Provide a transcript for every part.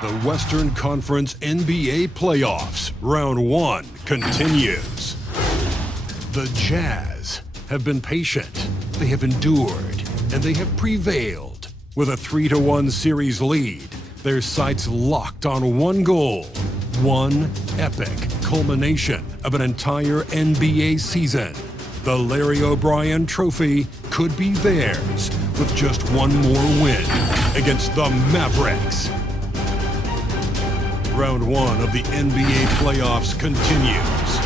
The Western Conference NBA playoffs, round 1 continues. The Jazz have been patient, they have endured, and they have prevailed. With a 3-1 series lead, their sights locked on one goal, one epic culmination of an entire NBA season. The Larry O'Brien Trophy could be theirs with just one more win against the Mavericks. Round 1 of the NBA playoffs continues.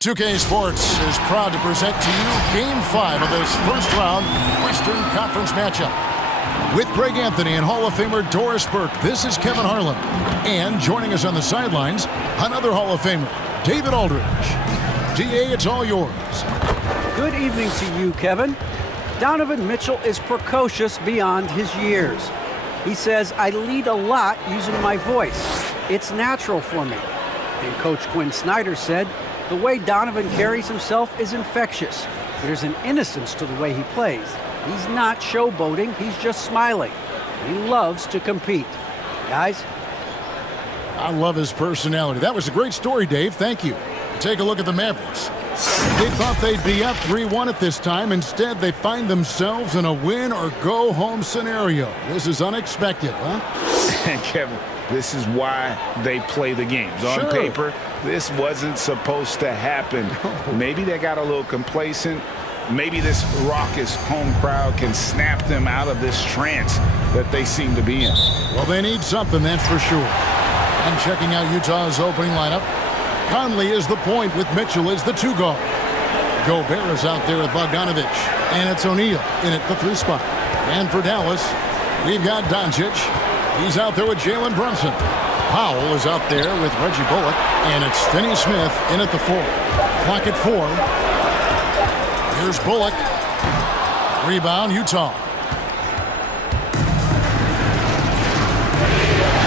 2K Sports is proud to present to you Game 5 of this first-round Western Conference matchup. With Greg Anthony and Hall of Famer Doris Burke, this is Kevin Harlan. And joining us on the sidelines, another Hall of Famer, David Aldridge. DA, it's all yours. Good evening to you, Kevin. Donovan Mitchell is precocious beyond his years. He says, I lead a lot using my voice. It's natural for me. And Coach Quinn Snyder said, the way Donovan carries himself is infectious. There's an innocence to the way he plays. He's not showboating, he's just smiling. He loves to compete. Guys? I love his personality. That was a great story, Dave. Thank you. Take a look at the Mavericks. They thought they'd be up 3-1 at this time. Instead, they find themselves in a win-or-go-home scenario. This is unexpected, huh? And Kevin, this is why they play the games. On paper, this wasn't supposed to happen. Maybe they got a little complacent. Maybe this raucous home crowd can snap them out of this trance that they seem to be in. Well, they need something, that's for sure. And checking out Utah's opening lineup, Conley is the point with Mitchell as the 2 guard. Gobert is out there with Bogdanovic. And it's O'Neal in at the 3 spot. And for Dallas, we've got Doncic. He's out there with Jalen Brunson. Powell is out there with Reggie Bullock. And it's Finney Smith in at the 4. Clock at 4. Here's Bullock. Rebound, Utah.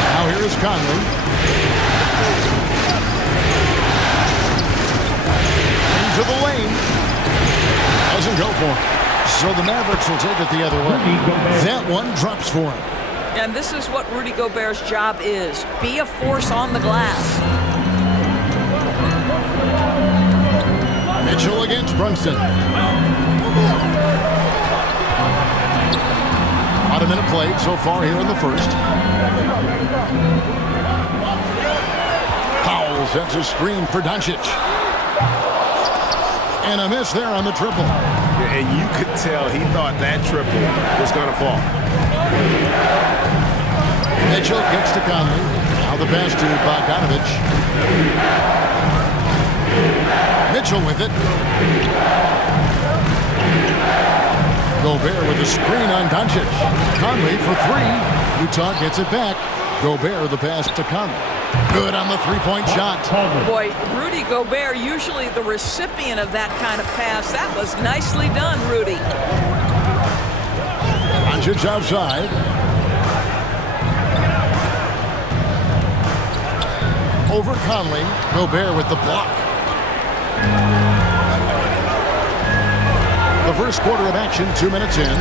Now here is Conley. To the lane. Doesn't go for him. So the Mavericks will take it the other way. That one drops for him. And this is what Rudy Gobert's job is. Be a force on the glass. Mitchell against Brunson. About a minute played so far here in the first. Powell sets a screen for Doncic. And a miss there on the triple. Yeah, and you could tell he thought that triple was going to fall. Mitchell gets to Conley. Now the pass to Bogdanovic. Mitchell with it. Gobert with the screen on Doncic. Conley for 3. Utah gets it back. Gobert the pass to Conley. Good on the 3-point shot. Boy, Rudy Gobert, usually the recipient of that kind of pass. That was nicely done, Rudy. Doncic outside. Over Conley. Gobert with the block. The first quarter of action, 2 minutes in.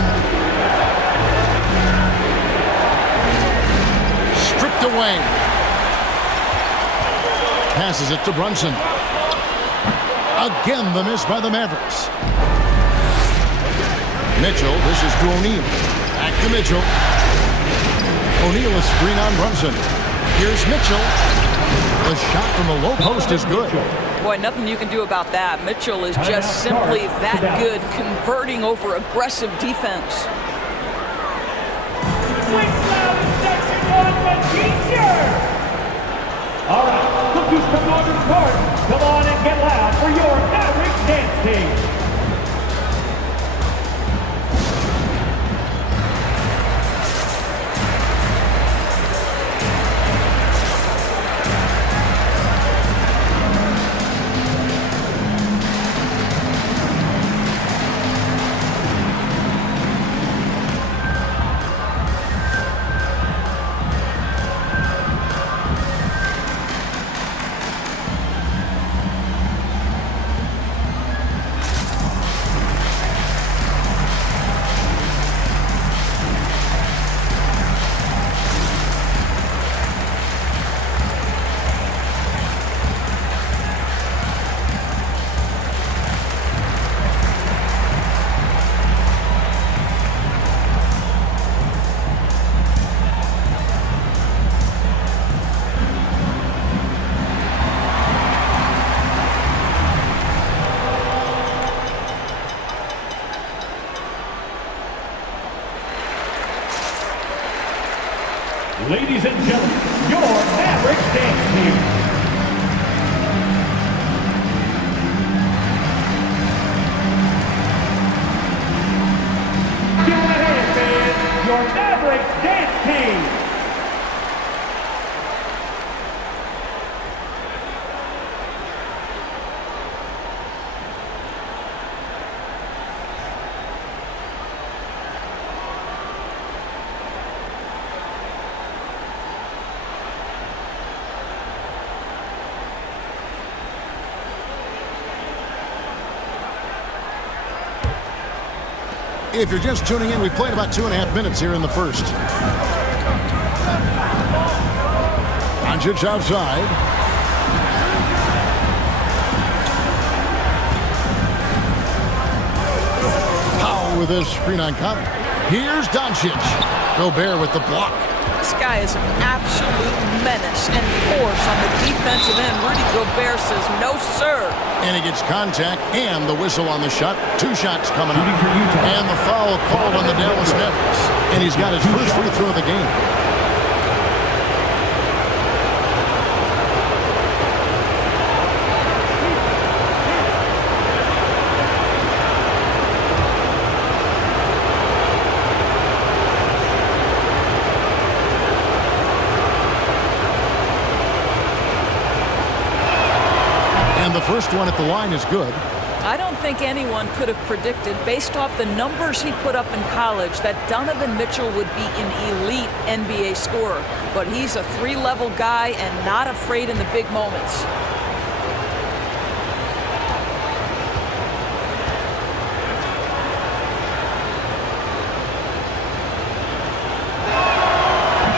Stripped away. Passes it to Brunson. Again, the miss by the Mavericks. Mitchell, this is to O'Neal. Back to Mitchell. O'Neal a screen on Brunson. Here's Mitchell. The shot from the low post is good. Boy, nothing you can do about that. Mitchell is just simply that good, converting over aggressive defense. All right. Cookies come on to the court. Come on and get loud for your Mavericks dance team. Ladies and gentlemen, your Mavericks dance team. Give it a hand, fans. Your Mavericks dance team. If you're just tuning in, we played about 2.5 minutes here in the first. Doncic outside. Powell with this screen on Conley. Here's Doncic. Gobert with the block. This guy is an absolute menace and force on the defensive end. Rudy Gobert says, no, sir. And he gets contact and the whistle on the shot. 2 shots coming up. And the foul called on the Dallas Mavericks. And he's got his first free throw of the game. The first one at the line is good. I don't think anyone could have predicted, based off the numbers he put up in college, that Donovan Mitchell would be an elite NBA scorer. But he's a 3-level guy and not afraid in the big moments.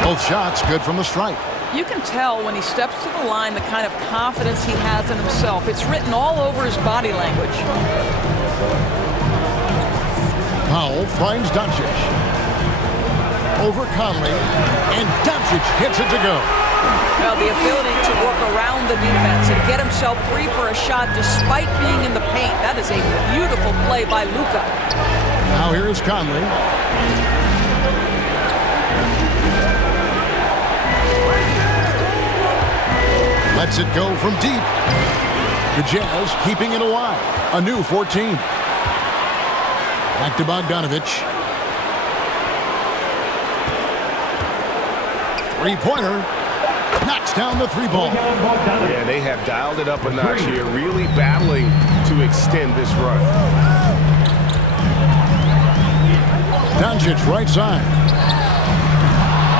Both shots good from the stripe. You can tell when he steps to the line the kind of confidence he has in himself. It's written all over his body language. Powell finds Doncic. Over Conley, and Doncic hits it to go. Well, the ability to work around the defense and get himself free for a shot despite being in the paint. That is a beautiful play by Luka. Now here's Conley. Lets it go from deep. The Jazz keeping it alive. A new 14. Back to Bogdanovich. Three-pointer. Knocks down the 3-ball. Yeah, they have dialed it up a notch here, really battling to extend this run. Doncic right side.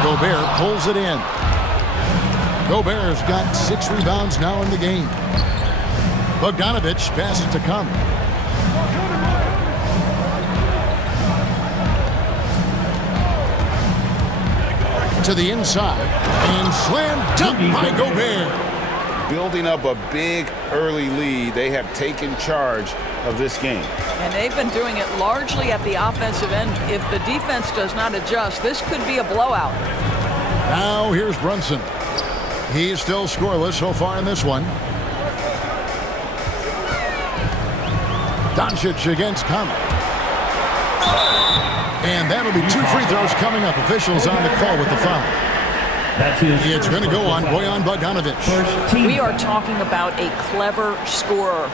Gobert pulls it in. Gobert's got 6 rebounds now in the game. Bogdanovich passes to Conley. To the inside. And slam dunk by Gobert. Building up a big early lead. They have taken charge of this game. And they've been doing it largely at the offensive end. If the defense does not adjust, this could be a blowout. Now here's Brunson. He's still scoreless so far in this one. Doncic against Conley. And that'll be 2 free throws coming up. Officials on the call with the foul. It's going to go on Bojan Bogdanović. We are talking about a clever scorer.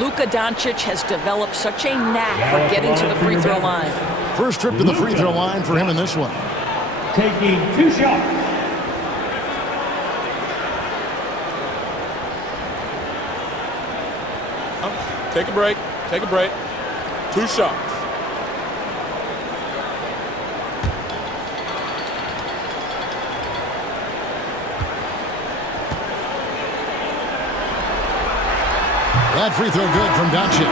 Luka Doncic has developed such a knack for getting to the free throw line. First trip to the free throw line for him in this one. Taking 2 shots. Take a break. Take a break. 2 shots. That free throw good from Doncic.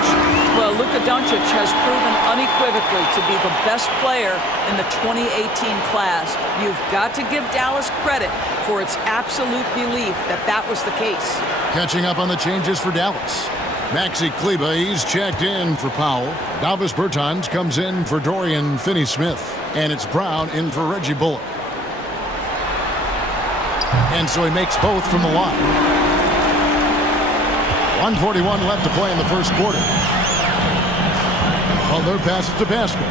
Well, Luka Doncic has proven unequivocally to be the best player in the 2018 class. You've got to give Dallas credit for its absolute belief that that was the case. Catching up on the changes for Dallas. Maxi Kleber, he's checked in for Powell. Davis Bertans comes in for Dorian Finney-Smith. And it's Brown in for Reggie Bullock. And so he makes both from the line. 1:41 left to play in the first quarter. Butler passes to Pascal.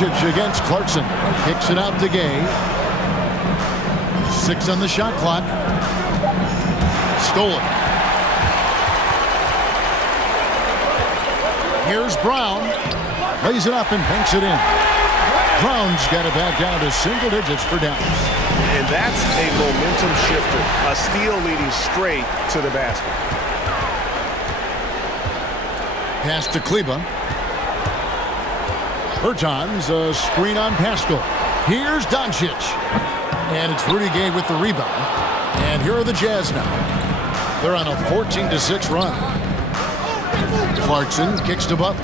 Doncic against Clarkson. Kicks it out to Gay. 6 on the shot clock. Stolen. Here's Brown. Lays it up and banks it in. Brown's got it back down to single digits for Dallas. And that's a momentum shifter. A steal leading straight to the basket. Pass to Kleba. Bertans, a screen on Pascal. Here's Doncic. And it's Rudy Gay with the rebound. And here are the Jazz now. They're on a 14-6 run. Clarkson kicks to Butler.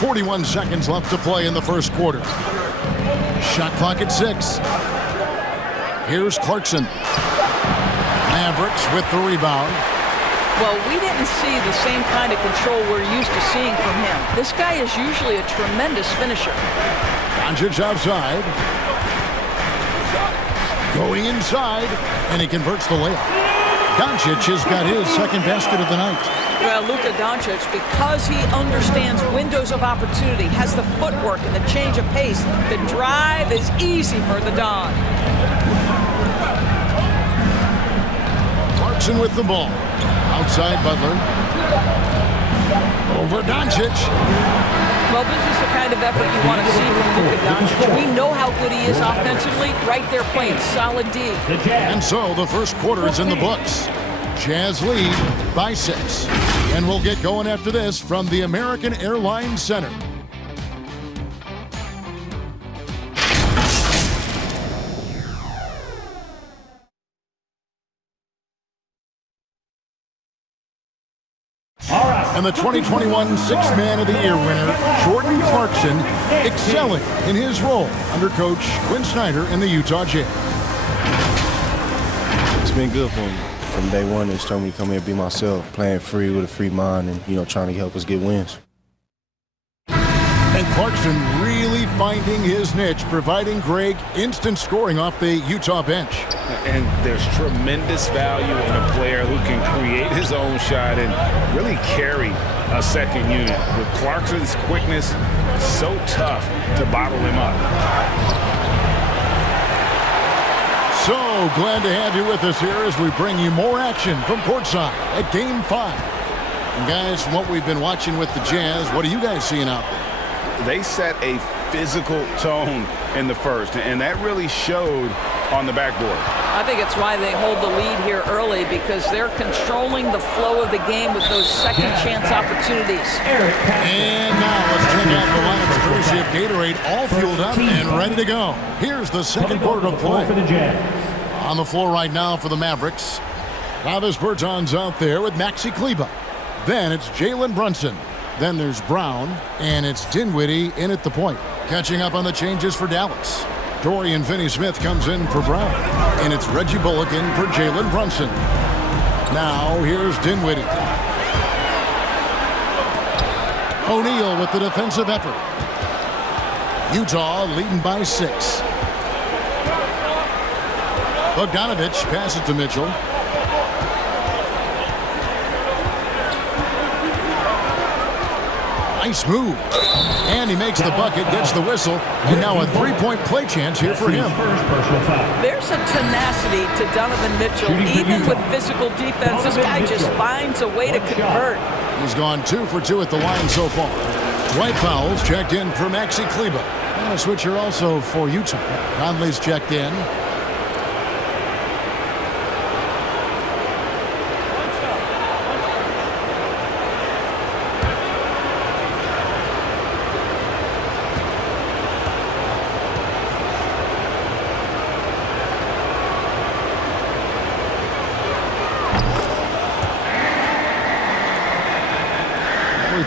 .41 seconds left to play in the first quarter. Shot clock at 6. Here's Clarkson. Mavericks with the rebound. Well, we didn't see the same kind of control we're used to seeing from him. This guy is usually a tremendous finisher. Doncic outside. Going inside, and he converts the layup. Doncic has got his second basket of the night. Well, Luka Doncic, because he understands windows of opportunity, has the footwork and the change of pace, the drive is easy for the Don. Clarkson with the ball. Outside Butler. Over Doncic. Well, this is the kind of effort you want to see from Luka Doncic. We know how good he is offensively. Right there playing solid D. And so the first quarter is in the books. Jazz lead by 6. And we'll get going after this from the American Airlines Center. And the 2021 Sixth Man of the Year winner, Jordan Clarkson, excelling in his role under Coach Quinn Snyder in the Utah Jazz. It's been good for me. From day one, they told me to come here and be myself, playing free with a free mind and, trying to help us get wins. And Clarkson really finding his niche, providing Greg instant scoring off the Utah bench. And there's tremendous value in a player who can create his own shot and really carry a second unit. With Clarkson's quickness, so tough to bottle him up. So glad to have you with us here as we bring you more action from courtside at Game 5. And guys, from what we've been watching with the Jazz, what are you guys seeing out there? They set a physical tone in the first, and that really showed on the backboard. I think it's why they hold the lead here early, because they're controlling the flow of the game with those second chance opportunities. And now let's check out the lineups courtesy of Gatorade, all fueled up and ready to go. Here's the second quarter of play. On the floor right now for the Mavericks. Travis Bertans out there with Maxi Kleba. Then it's Jalen Brunson. Then there's Brown, and it's Dinwiddie in at the point. Catching up on the changes for Dallas. Dorian Finney-Smith comes in for Brown, and it's Reggie Bullock in for Jalen Brunson. Now here's Dinwiddie. O'Neal with the defensive effort. Utah leading by 6. Bogdanovich passes to Mitchell. Nice move. And he makes the bucket, gets the whistle, and now a three-point play chance here for him. There's a tenacity to Donovan Mitchell. Even with physical defense, this guy just finds a way to convert. He's gone 2 for 2 at the line so far. Dwight Powell's checked in for Maxi Kleba. And a switcher also for Utah. Conley's checked in.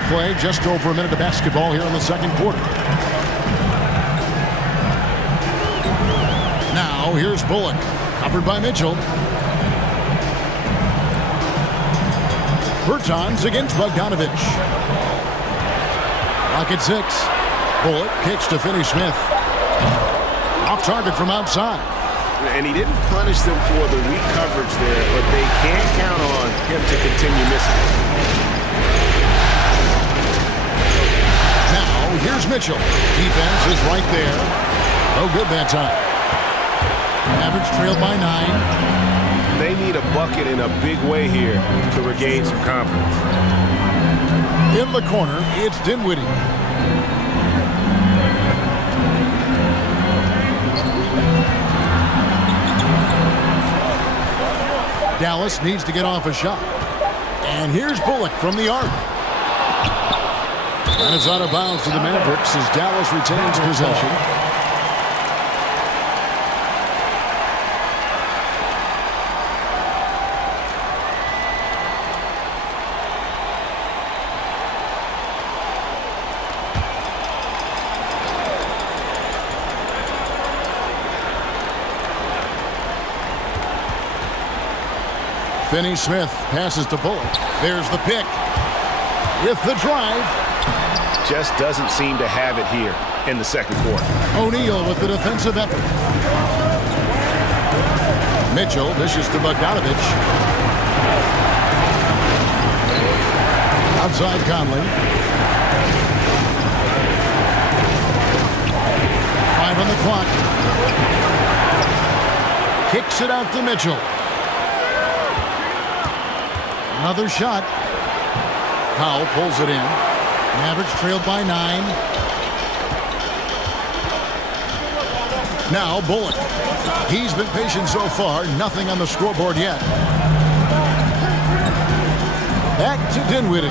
Play just over a minute of basketball here in the second quarter. Now here's Bullock, covered by Mitchell. Bertans against Bogdanovich. Clock at 6. Bullock kicks to Finney-Smith. Off target from outside. And he didn't punish them for the weak coverage there, but they can count on him to continue missing. Now, here's Mitchell. Defense is right there. No good that time. Mavericks trailed by 9. They need a bucket in a big way here to regain some confidence. In the corner, it's Dinwiddie. Dallas needs to get off a shot. And here's Bullock from the arc. And it's out of bounds to the Mavericks as Dallas retains possession. Finney Smith passes to Bullock. There's the pick. With the drive. Just doesn't seem to have it here in the second quarter. O'Neal with the defensive effort. Mitchell dishes to Bogdanovich. Outside Conley. 5 on the clock. Kicks it out to Mitchell. Another shot. Powell pulls it in. Mavericks trailed by 9. Now Bullock. He's been patient so far. Nothing on the scoreboard yet. Back to Dinwiddie.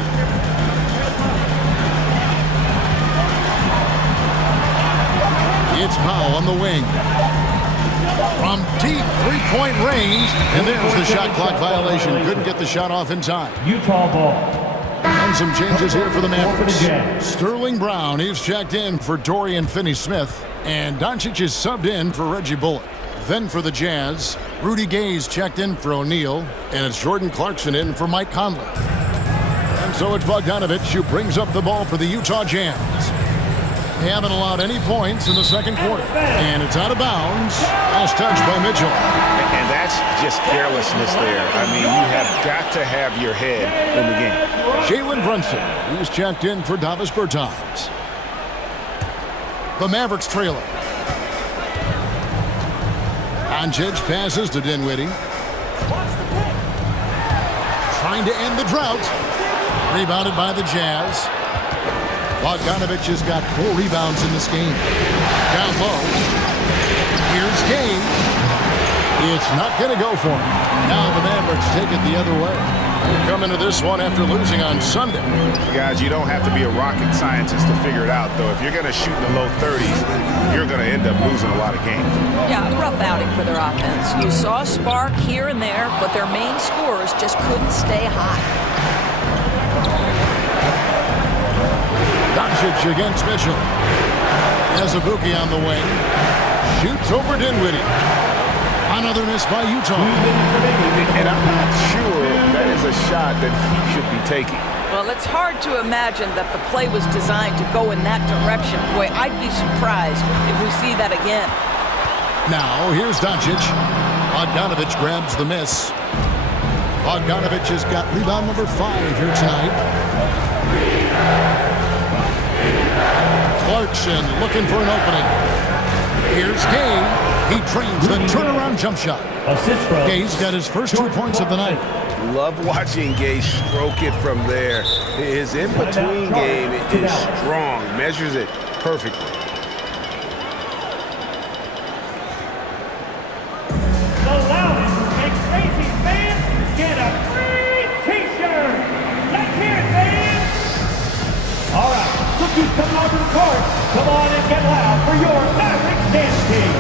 It's Powell on the wing. From deep three-point range. And there's the shot clock violation. Couldn't get the shot off in time. Utah ball. And some changes here for the Mavericks. Sterling Brown is checked in for Dorian Finney-Smith. And Doncic is subbed in for Reggie Bullock. Then for the Jazz, Rudy Gay's checked in for O'Neal. And it's Jordan Clarkson in for Mike Conley. And so it's Bogdanovich who brings up the ball for the Utah Jazz. They haven't allowed any points in the second quarter. And it's out of bounds. Last touch by Mitchell. And that's just carelessness there. I mean, you have got to have your head in the game. Jalen Brunson, who's checked in for Davis Bertans. The Mavericks trailer. Doncic passes to Dinwiddie. Trying to end the drought. Rebounded by the Jazz. Bogdanovich has got 4 rebounds in this game. Down low. Here's Gay. It's not going to go for him. Now the Mavericks take it the other way. They come into this one after losing on Sunday. Guys, you don't have to be a rocket scientist to figure it out, though. If you're going to shoot in the low 30s, you're going to end up losing a lot of games. Yeah, rough outing for their offense. You saw a spark here and there, but their main scorers just couldn't stay hot. Doncic against Mitchell. Azubuike on the wing. Shoots over Dinwiddie. Another miss by Utah. And I'm not sure that is a shot that he should be taking. Well, it's hard to imagine that the play was designed to go in that direction. Boy, I'd be surprised if we see that again. Now, here's Doncic. Bogdanovich grabs the miss. Bogdanovich has got rebound number 5 here tonight. Clarkson looking for an opening. Here's Gay. He trains the turnaround jump shot. Gay's got his first 2 points of the night. Love watching Gay stroke it from there. His in-between game is strong. Measures it perfectly. The loudest makes crazy fans get a free T-shirt. Let's hear it, fans. All right, cookies coming onto the court. Come on and get loud for your Mavericks dance team.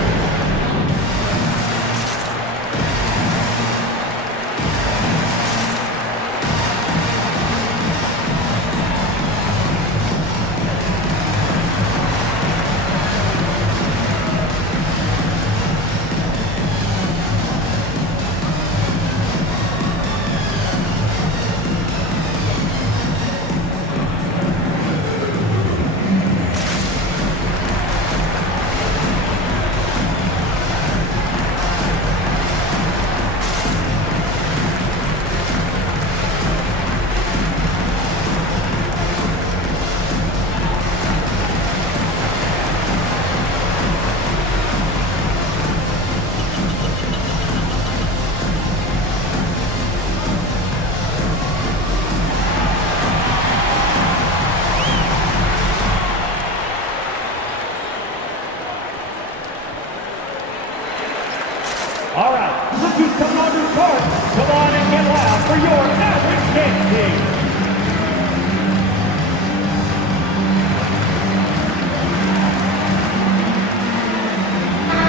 who's coming onto the court, come on and get loud for your Mavericks dance team.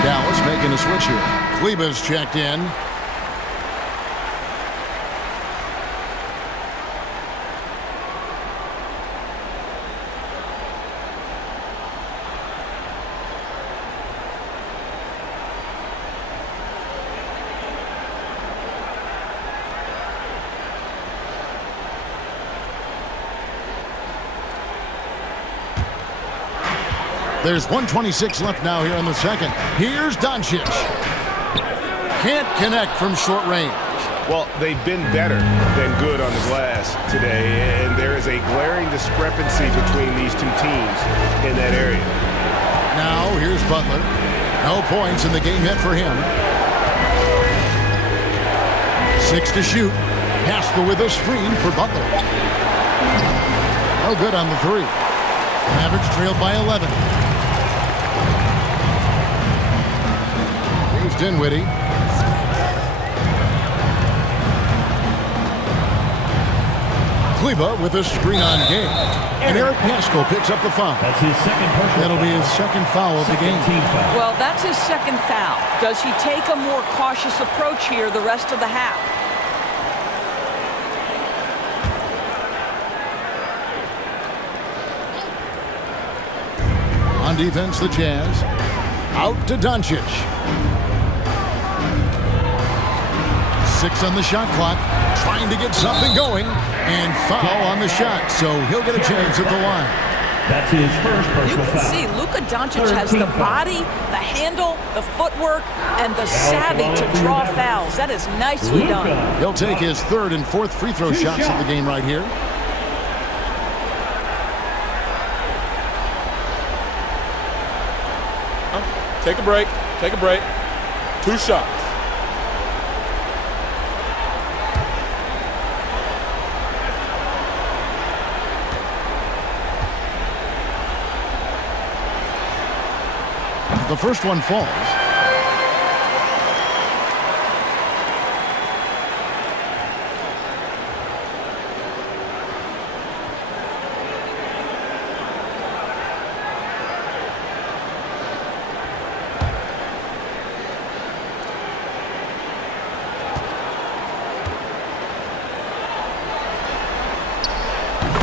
Dallas making a switch here. Kleba's checked in. There's 1:26 left now here in the second. Here's Doncic. Can't connect from short range. Well, they've been better than good on the glass today, and there is a glaring discrepancy between these two teams in that area. Now here's Butler. No points in the game yet for him. 6 to shoot. Haskell with a screen for Butler. No good on the three. Mavericks trailed by 11. Here's Dinwiddie. Kleba with a screen on game. And Eric Haskell picks up the foul. That's his second personal That'll be foul. his second foul of the game. Team foul. Well, that's his second foul. Does he take a more cautious approach here the rest of the half? On defense, the Jazz. Out to Doncic. 6 on the shot clock. Trying to get something going. And foul on the shot, so he'll get a chance at the line. That's his first You personal can foul. see Luka Doncic has the body, the handle, the footwork, and the savvy to draw fouls. That is nicely done. He'll take his third and fourth free throw shots of the game right here. Take a break. Take a break. 2 shots. The first one falls.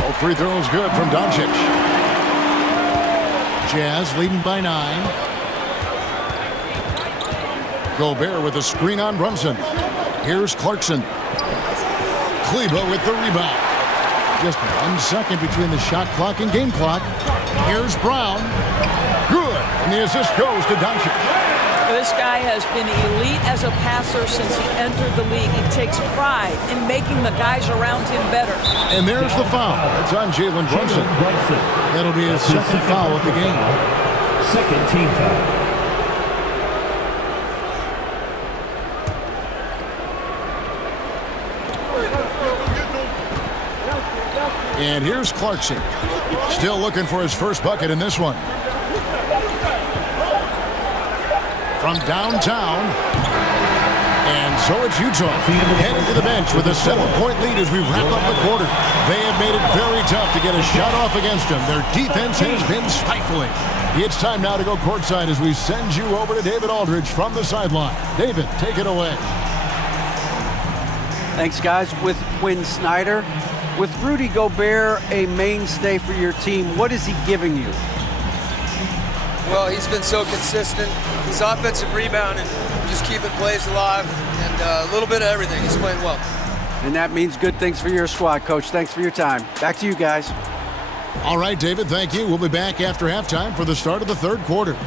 All free throws good from Doncic. Jazz leading by 9. Gobert with a screen on Brunson. Here's Clarkson. Kleba with the rebound. Just 1 second between the shot clock and game clock. Here's Brown. Good. And the assist goes to Doncic. This guy has been elite as a passer since he entered the league. He takes pride in making the guys around him better. And there's the foul. It's on Jalen Brunson. That'll be his second foul of the game. Second team foul. And here's Clarkson. Still looking for his first bucket in this one. From downtown. And so it's Utah heading to the bench with a 7-point lead as we wrap up the quarter. They have made it very tough to get a shot off against them. Their defense has been stifling. It's time now to go courtside as we send you over to David Aldridge from the sideline. David, take it away. Thanks, guys. With Quinn Snyder, with Rudy Gobert a mainstay for your team, what is he giving you? Well, he's been so consistent. He's offensive rebounding, just keeping plays alive, and a little bit of everything. He's playing well. And that means good things for your squad, Coach. Thanks for your time. Back to you guys. All right, David, thank you. We'll be back after halftime for the start of the third quarter.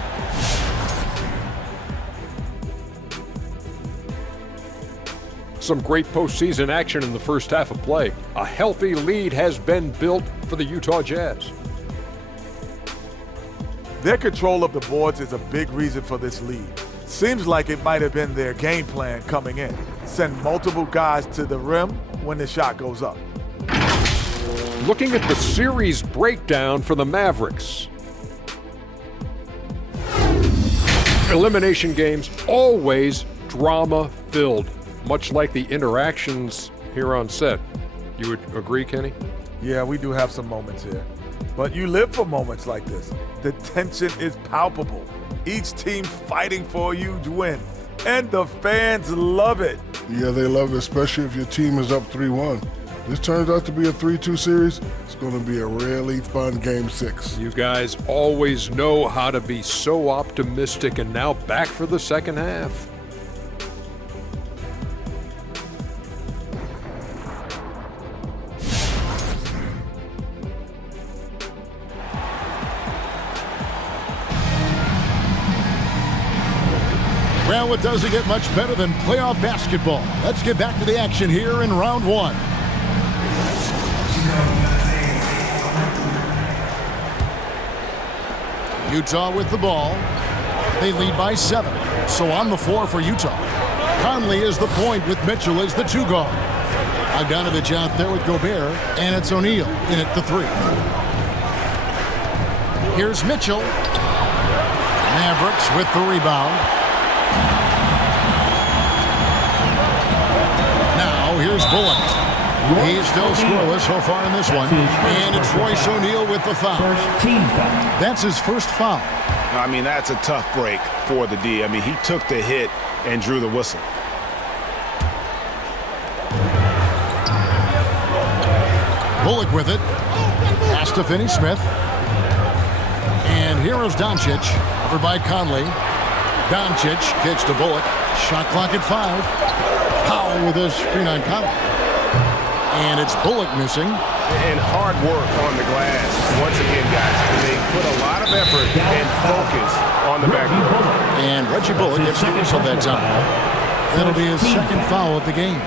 Some great postseason action in the first half of play. A healthy lead has been built for the Utah Jazz. Their control of the boards is a big reason for this lead. Seems like it might have been their game plan coming in. Send multiple guys to the rim when the shot goes up. Looking at the series breakdown for the Mavericks. Elimination games always drama-filled. much like the interactions here on set. You would agree, Kenny? Yeah, we do have some moments here. But you live for moments like this. The tension is palpable. Each team fighting for a huge win. And the fans love it. Yeah, they love it, especially if your team is up 3-1. This turns out to be a 3-2 series. It's going to be a really fun Game 6. You guys always know how to be so optimistic, and now back for the second half. Well, it doesn't get much better than playoff basketball. Let's get back to the action here in round one. Utah with the ball. They lead by 7. So on the floor for Utah. Conley is the point with Mitchell as the 2 guard. Bogdanovich out there with Gobert, and it's O'Neal in at the 3. Here's Mitchell. Mavericks with the rebound. Now here's Bullock. He's still scoreless so far in this one. And it's Royce O'Neal with the foul. That's his first foul. I mean, that's a tough break for the D. I mean, he took the hit and drew the whistle. Bullock with it. Pass to Finney-Smith. And here is Doncic. Over by Conley. Doncic kicks to Bullock. Shot clock at 5. Powell with a screen on Conley. And it's Bullock missing. And hard work on the glass. Once again, guys, they put a lot of effort and focus on the backboard. And Reggie Bullock gets the whistle that time. That'll be his second foul of the game.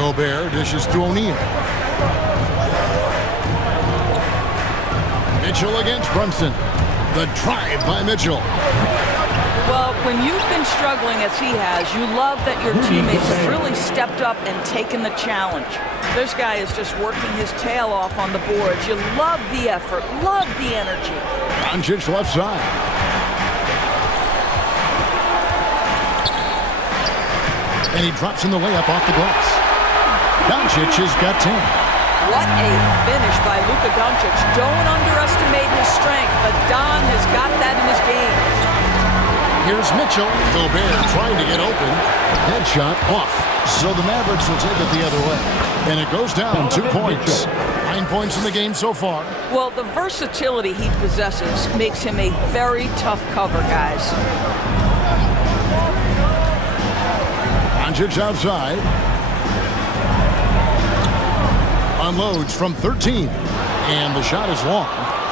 Gobert dishes to O'Neal. Mitchell against Brunson. The drive by Mitchell. Well, when you've been struggling as he has, you love that your teammates have really stepped up and taken the challenge. This guy is just working his tail off on the boards. You love the effort, love the energy. Doncic left side. And he drops in the layup off the glass. Doncic has got 10. What a finish by Luka Doncic. Don't underestimate his strength, but Don has got that in his game. Here's Mitchell. Gobert trying to get open. Headshot off. So the Mavericks will take it the other way. And it goes down 2 points. 9 points in the game so far. Well, the versatility he possesses makes him a very tough cover, guys. Doncic outside. Unloads from 13. And the shot is long.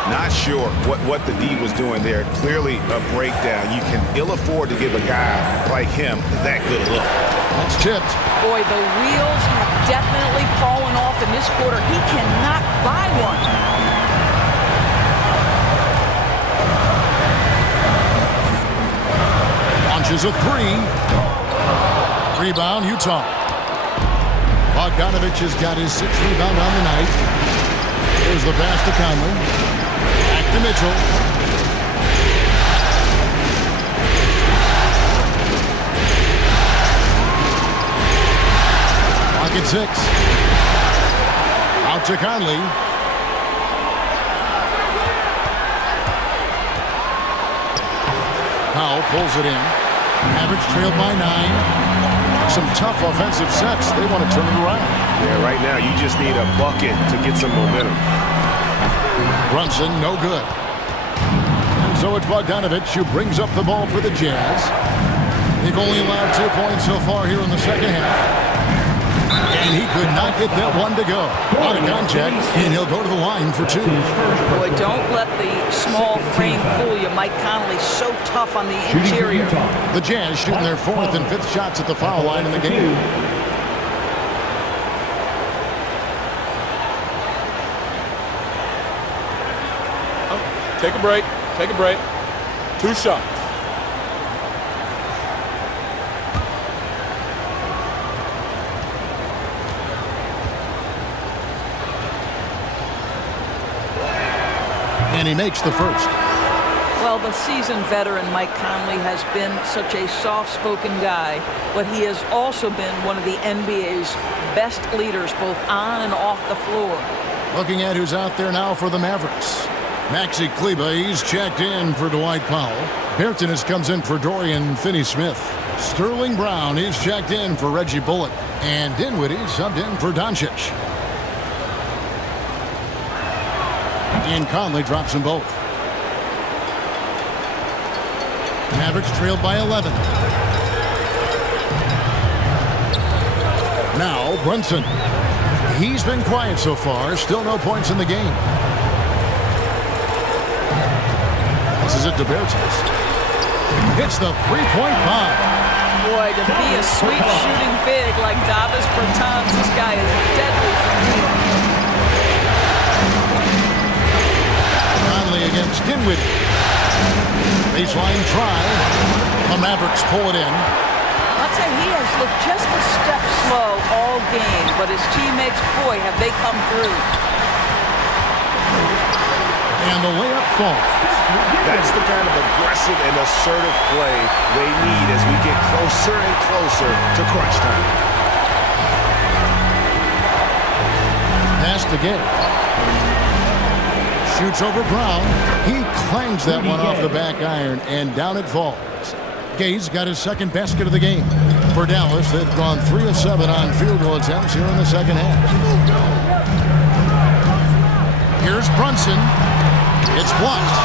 Not sure what the D was doing there. Clearly a breakdown. You can ill afford to give a guy like him that good a look. That's tipped. Boy, the wheels have definitely fallen off in this quarter. He cannot buy one. Launches a 3. Rebound, Utah. Bogdanovich has got his 6th rebound on the night. Here's the pass to Conley. Back to Mitchell. Pocket 6. Out to Conley. Powell pulls it in. Mavericks trailed by 9. Some tough offensive sets. They want to turn it around. Yeah, right now you just need a bucket to get some momentum. Brunson, no good. And so it's Bogdanovich who brings up the ball for the Jazz. They've only allowed 2 points so far here in the second half. And he could not get that one to go. Out of contact, and he'll go to the line for 2. Boy, don't let the small frame fool you. Mike Conley so tough on the interior. The Jazz shooting their 4th and 5th shots at the foul line in the game. Take a break. Take a break. 2 shots. And he makes the first. Well, the seasoned veteran Mike Conley has been such a soft-spoken guy, but he has also been one of the NBA's best leaders, both on and off the floor. Looking at who's out there now for the Mavericks. Maxi Kleber, he's checked in for Dwight Powell. Bertans comes in for Dorian Finney-Smith. Sterling Brown, he's checked in for Reggie Bullock. And Dinwiddie subbed in for Doncic. And Conley drops them both. Mavericks trailed by 11. Now Brunson. He's been quiet so far. Still no points in the game. This is it to Bertans. Hits the three-point bomb. Boy, to be a sweet shooting big like Davis Bertans, this guy is deadly from here. Conley against Dinwiddie. Baseline try. The Mavericks pull it in. I'll tell you, he has looked just a step slow all game, but his teammates, boy, have they come through. And the layup falls. That's the kind of aggressive and assertive play they need as we get closer and closer to crunch time. Pass to Gay. Shoots over Brown. He clangs that one off the back iron, and down it falls. Gay's got his second basket of the game. For Dallas, they've gone 3 of 7 on field goal attempts here in the second half. Here's Brunson. It's blocked.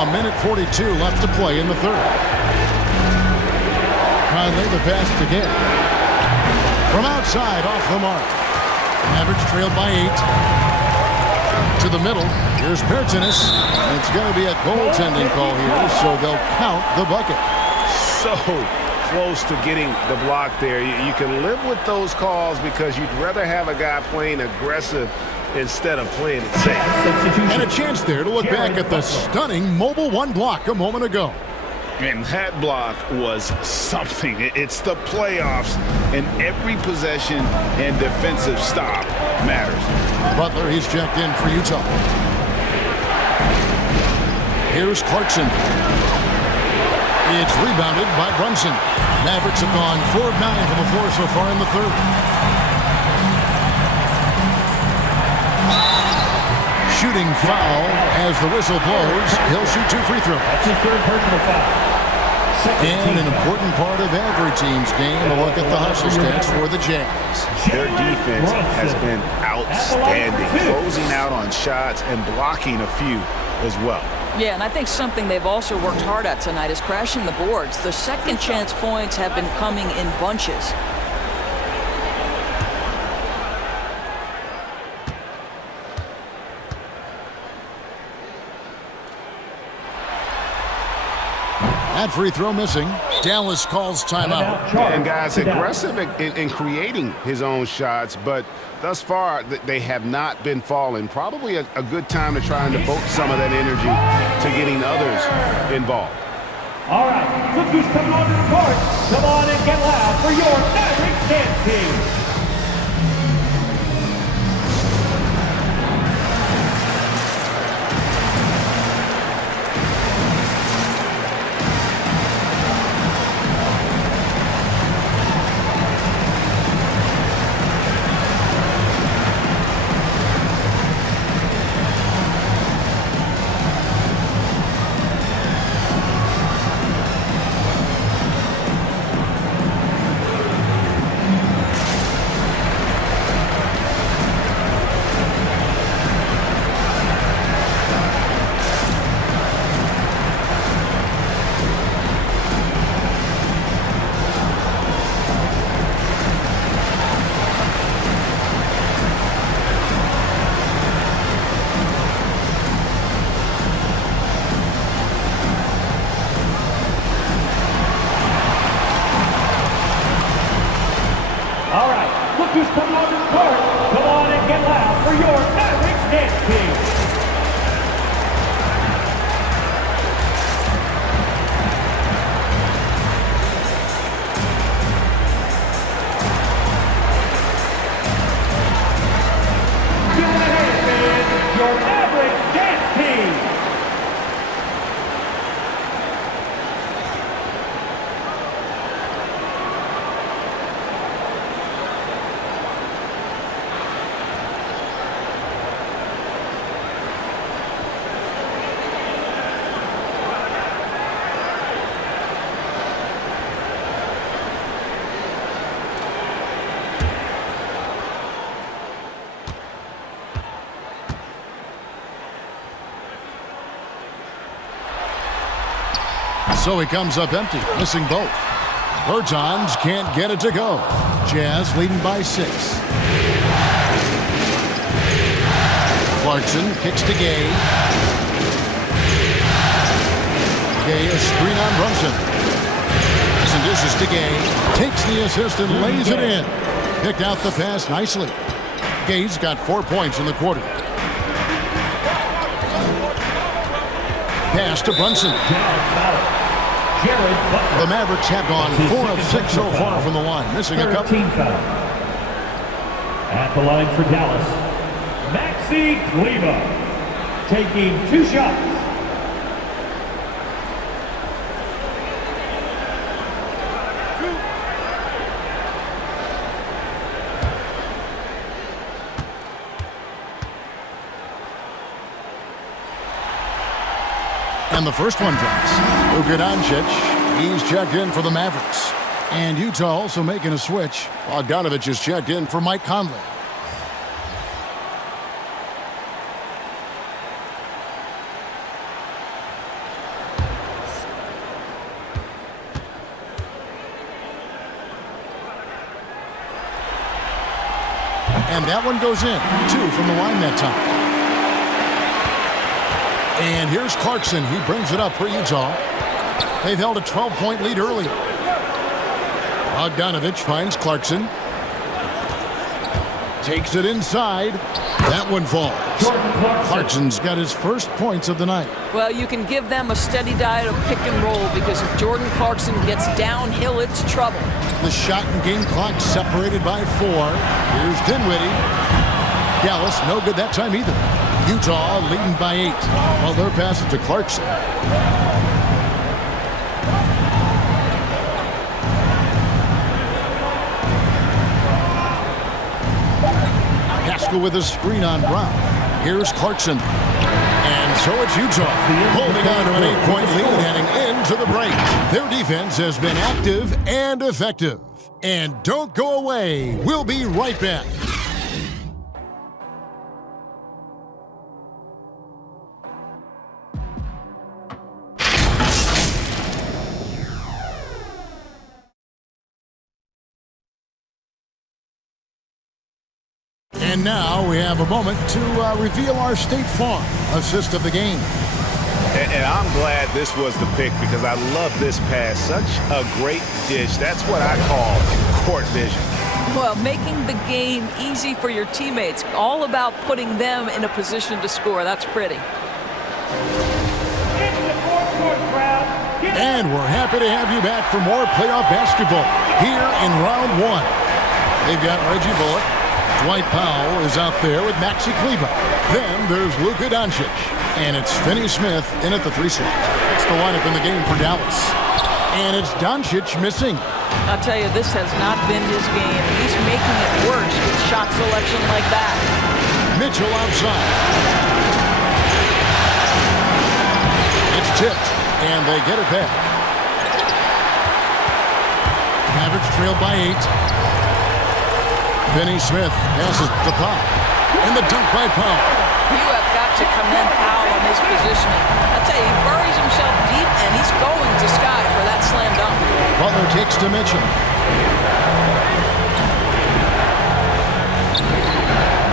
A minute 42 left to play in the third. Conley the pass to Gay. From outside, off the mark. Mavericks trailed by 8. To the middle. Here's Bertans. It's going to be a goaltending call here, so they'll count the bucket. So close to getting the block there. You can live with those calls because you'd rather have a guy playing aggressive instead of playing it safe. And a chance there to look back at the stunning Mobile One block a moment ago. And that block was something. It's the playoffs, and every possession and defensive stop matters. Butler, he's checked in for Utah. Here's Clarkson. It's rebounded by Brunson. Mavericks have gone 4 of 9 from the floor so far in the third. Shooting foul as the whistle blows. He'll shoot 2 free throws. That's his third personal foul. And an important part of every team's game, a look at the hustle stats for the Jazz. Their defense has been outstanding, closing out on shots and blocking a few as well. Yeah, and I think something they've also worked hard at tonight is crashing the boards. The second chance points have been coming in bunches. That free throw missing. Dallas calls timeout. And guys, aggressive in creating his own shots, but thus far they have not been falling. Probably a good time to try and devote some of that energy to getting others involved. All right, look who's coming onto the court. Come on and get loud for your Mavericks dance team. Who's coming onto the court? Come on and get loud for your Mavericks dance team. Give it a hand, man. Your So he comes up empty, missing both. Bertans can't get it to go. Jazz leading by 6. Clarkson kicks to Gay. Gay, a screen on Brunson. And dishes to Gay. Takes the assist and lays it in. Picked out the pass nicely. Gay's got 4 points in the quarter. Pass to Brunson. The Mavericks have gone 4 of 6 so far from the line, missing a couple. At the line for Dallas, Maxi Kleber taking 2 shots. And the first one drops. Luka Doncic, he's checked in for the Mavericks. And Utah also making a switch. Bogdanovich is checked in for Mike Conley. And that one goes in. 2 from the line that time. And here's Clarkson. He brings it up for Utah. They've held a 12-point lead earlier. Bogdanovich finds Clarkson. Takes it inside. That one falls. Clarkson's got his first points of the night. Well, you can give them a steady diet of pick and roll because if Jordan Clarkson gets downhill, it's trouble. The shot and game clock separated by 4. Here's Dinwiddie. Dallas, no good that time either. Utah leading by 8. Well, they're passing to Clarkson. Pascal with a screen on Brown. Here's Clarkson. And so it's Utah holding on to an 8-point lead heading into the break. Their defense has been active and effective. And don't go away. We'll be right back. And now we have a moment to reveal our State Farm assist of the game. And I'm glad this was the pick because I love this pass. Such a great dish. That's what I call court vision. Well, making the game easy for your teammates. All about putting them in a position to score. That's pretty. And we're happy to have you back for more playoff basketball here in round 1. They've got Reggie Bullock. Dwight Powell is out there with Maxi Kleber. Then there's Luka Doncic. And it's Finney Smith in at the 3 slot. That's the lineup in the game for Dallas. And it's Doncic missing. I'll tell you, this has not been his game. He's making it worse with shot selection like that. Mitchell outside. It's tipped, and they get it back. Mavericks trailed by 8. Finney Smith passes to Powell. And the dunk by Powell. You have got to commend Powell on his positioning. I'll tell you, he buries himself deep, and he's going to Sky for that slam dunk. Butler takes to Mitchell.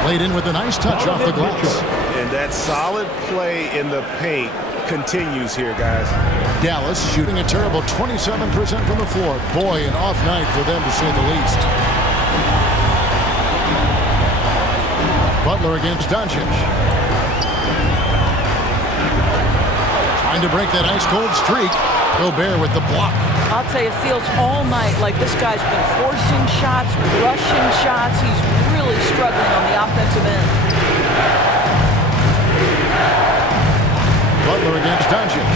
Played in with a nice touch off the glass. And that solid play in the paint continues here, guys. Dallas shooting a terrible 27% from the floor. Boy, an off night for them to say the least. Butler against Doncic. Trying to break that ice-cold streak. Gobert with the block. I'll tell you, it feels all night like this guy's been forcing shots, rushing shots. He's really struggling on the offensive end. Butler against Doncic.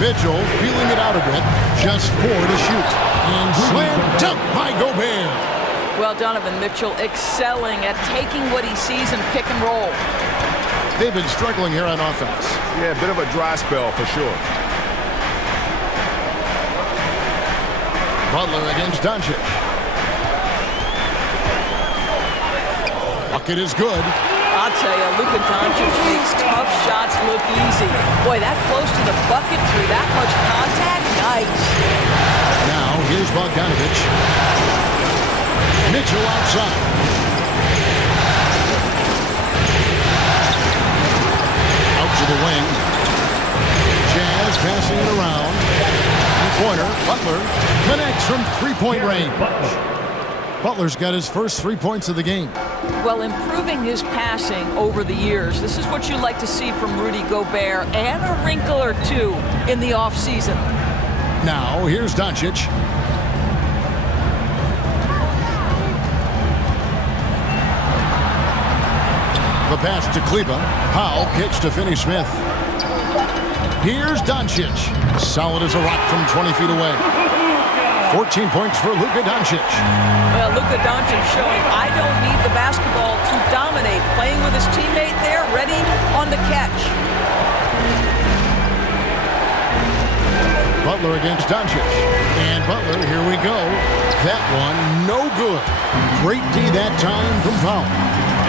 Mitchell feeling it out a bit. Just 4 to shoot. And slam dunk by Gobert. Well, Donovan Mitchell excelling at taking what he sees in pick and roll. They've been struggling here on offense. Yeah, a bit of a dry spell for sure. Butler against Doncic. Bucket is good. I'll tell you, Luka Doncic makes tough shots look easy. Boy, that close to the bucket through that much contact, nice. Now, here's Bogdanovich. Mitchell outside. Out to the wing. Jazz passing it around. Three-pointer, Butler connects from three-point range. Butler's got his first 3 points of the game. Well, improving his passing over the years, this is what you like to see from Rudy Gobert, and a wrinkle or two in the offseason. Now, here's Doncic. The pass to Kleba. Powell kicks to Finney-Smith. Here's Doncic. Solid as a rock from 20 feet away. 14 points for Luka Doncic. Well, Luka Doncic showing I don't need the basketball to dominate. Playing with his teammate there, ready on the catch. Butler against Doncic. And Butler, here we go. That one, no good. Great D that time from Powell.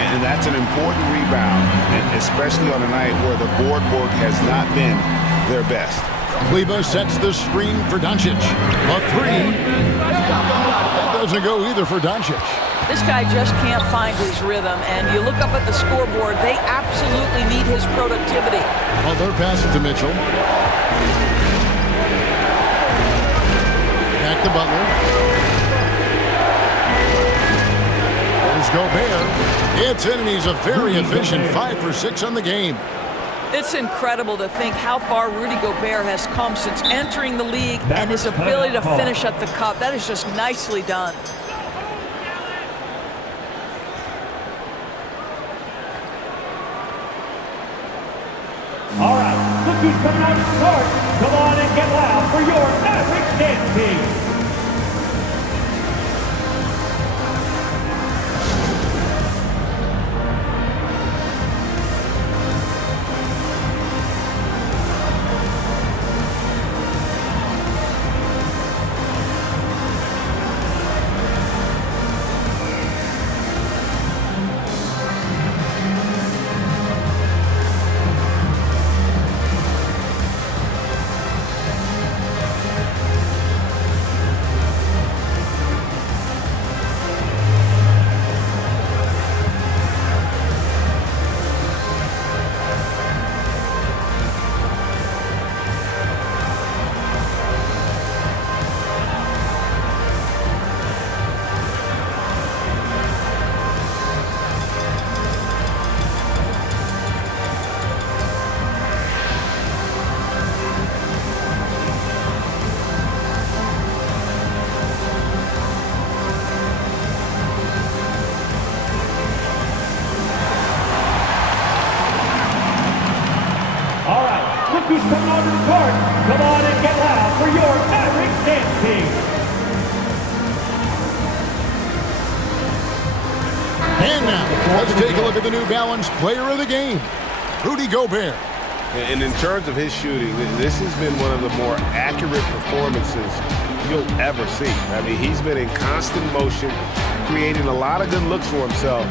And that's an important rebound, especially on a night where the board work has not been their best. Kleba sets the screen for Doncic. A three. That doesn't go either for Doncic. This guy just can't find his rhythm, and you look up at the scoreboard, they absolutely need his productivity. Well, they're passing to Mitchell. Back to Butler. There's Gobert. It's in, and he's a very efficient 5 for 6 on the game. It's incredible to think how far Rudy Gobert has come since entering the league and his ability to finish at the cup. That is just nicely done. All right, look who's coming out to start. Come on and get loud for your Mavericks dance team. Who's coming onto the court? Come on and get loud for your Mavericks dance team. And now, let's take a look at the New Balance player of the game, Rudy Gobert. And in terms of his shooting, this has been one of the more accurate performances you'll ever see. I mean, he's been in constant motion, creating a lot of good looks for himself.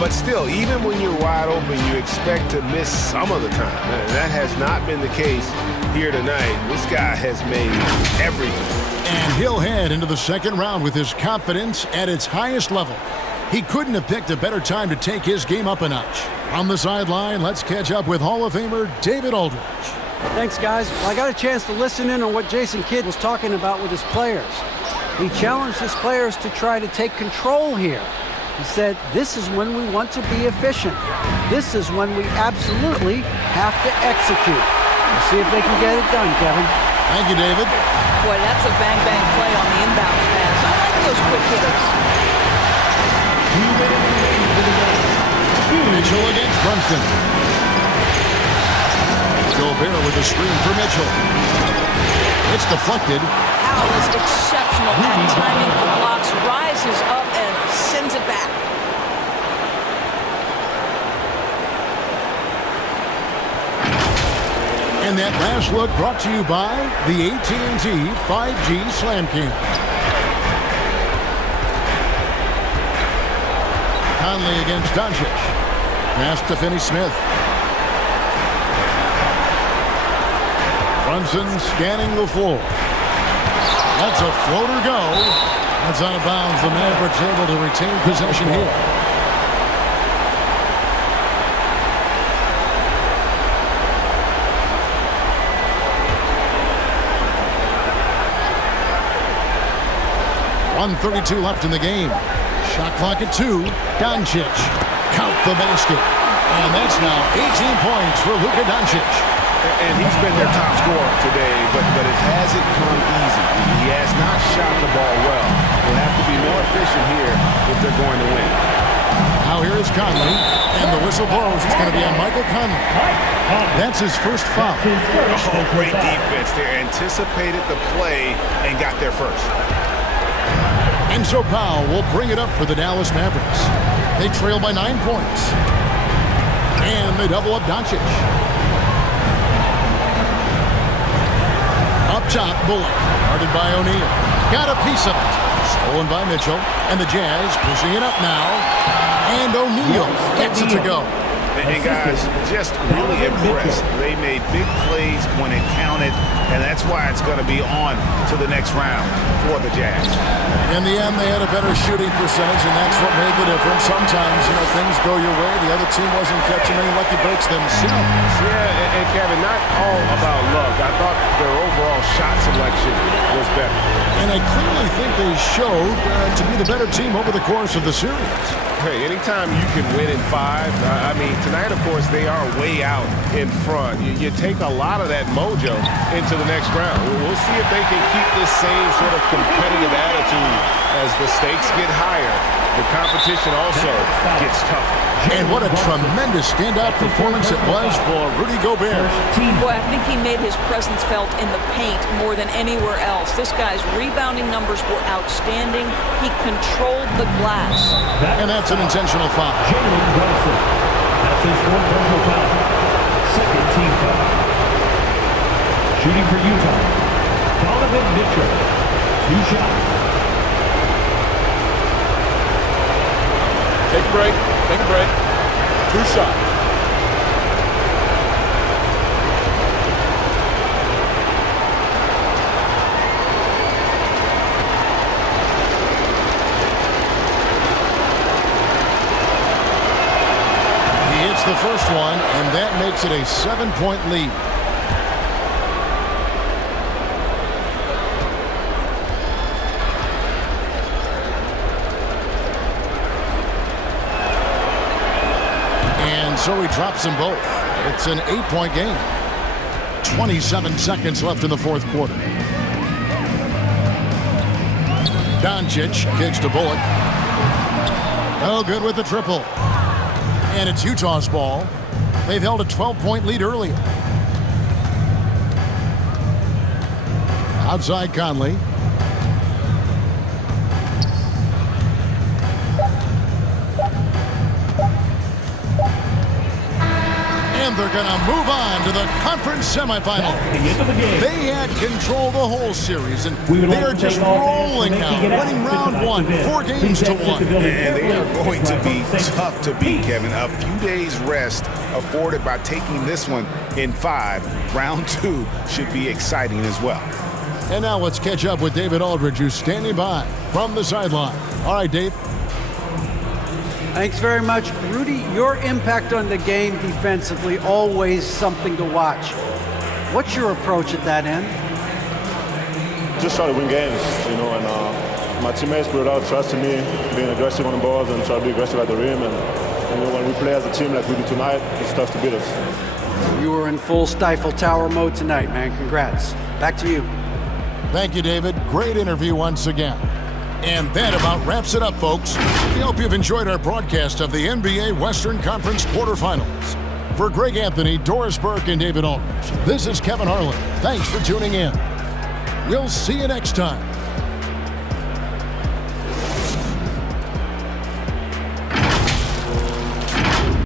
But still, even when you're wide open, you expect to miss some of the time. And that has not been the case here tonight. This guy has made everything. And he'll head into the second round with his confidence at its highest level. He couldn't have picked a better time to take his game up a notch. On the sideline, let's catch up with Hall of Famer David Aldridge. Thanks, guys. Well, I got a chance to listen in on what Jason Kidd was talking about with his players. He challenged his players to try to take control here. He said, this is when we want to be efficient. This is when we absolutely have to execute. We'll see if they can get it done, Kevin. Thank you, David. Boy, that's a bang-bang play on the inbounds pass. I like those quick hitters. Mitchell against Brunson. Gobert with a screen for Mitchell. It's deflected. Powell is exceptional at timing for blocks, rises up and sends it back. And that last look brought to you by the AT&T 5G Slam Cam. Conley against Doncic. Pass to Finney-Smith. Brunson scanning the floor. That's a floater go. That's out of bounds. The Mavericks able to retain possession here. .132 left in the game. Shot clock at 2. Doncic. Count the basket. And that's now 18 points for Luka Doncic. And he's been their top scorer today, but it hasn't come easy. He has not shot the ball well. They'll have to be more efficient here if they're going to win. Now here is Conley, and the whistle blows. It's going to be on Michael Conley. That's his first foul. Oh, great defense there. Anticipated the play and got there first. And so Powell will bring it up for the Dallas Mavericks. They trail by 9 points. And they double up Doncic. Up top, Bullock. Guarded by O'Neal. Got a piece of it. Stolen by Mitchell. And the Jazz pushing it up now. And O'Neal gets it to go. And guys, just really impressed. They made big plays when it counted, and that's why it's going to be on to the next round for the Jazz. In the end, they had a better shooting percentage, and that's what made the difference. Sometimes, things go your way. The other team wasn't catching any lucky breaks themselves. Yeah, and Kevin, not all about luck. I thought their overall shot selection was better. And I clearly think they showed to be the better team over the course of the series. Hey, anytime you can win in 5, tonight, of course, they are way out in front. You take a lot of that mojo into the next round. We'll see if they can keep this same sort of competitive attitude as the stakes get higher. The competition also gets tougher. And what a tremendous standout performance it was for Rudy Gobert. Boy, I think he made his presence felt in the paint more than anywhere else. This guy's rebounding numbers were outstanding. He controlled the glass. And that's an intentional foul. That's his fourth personal foul. Second team foul. Shooting for Utah, Donovan Mitchell. 2 shots. Take a break. Take a break. 2 shots. He hits the first one, and that makes it a 7-point lead. So he drops them both. It's an 8-point game. 27 seconds left in the fourth quarter. Doncic kicks to Bullock. Oh, good with the triple. And it's Utah's ball. They've held a 12-point lead earlier. Outside Conley. They're going to move on to the conference semifinal. They had control the whole series, and they are just rolling now, winning round 1, 4 games to 1. And they are going to be tough to beat, Kevin. A few days rest afforded by taking this one in 5. Round 2 should be exciting as well. And now let's catch up with David Aldridge, who's standing by from the sideline. All right, Dave. Thanks very much. Rudy, your impact on the game defensively, always something to watch. What's your approach at that end? Just try to win games, and my teammates put it out, trusting me, being aggressive on the balls and try to be aggressive at the rim. And when we play as a team like we do tonight, it's tough to beat us. You were in full Stifle Tower mode tonight, man. Congrats. Back to you. Thank you, David. Great interview once again. And that about wraps it up, folks. We hope you've enjoyed our broadcast of the NBA Western Conference quarterfinals. For Greg Anthony, Doris Burke, and David Aldridge, this is Kevin Harlan. Thanks for tuning in. We'll see you next time.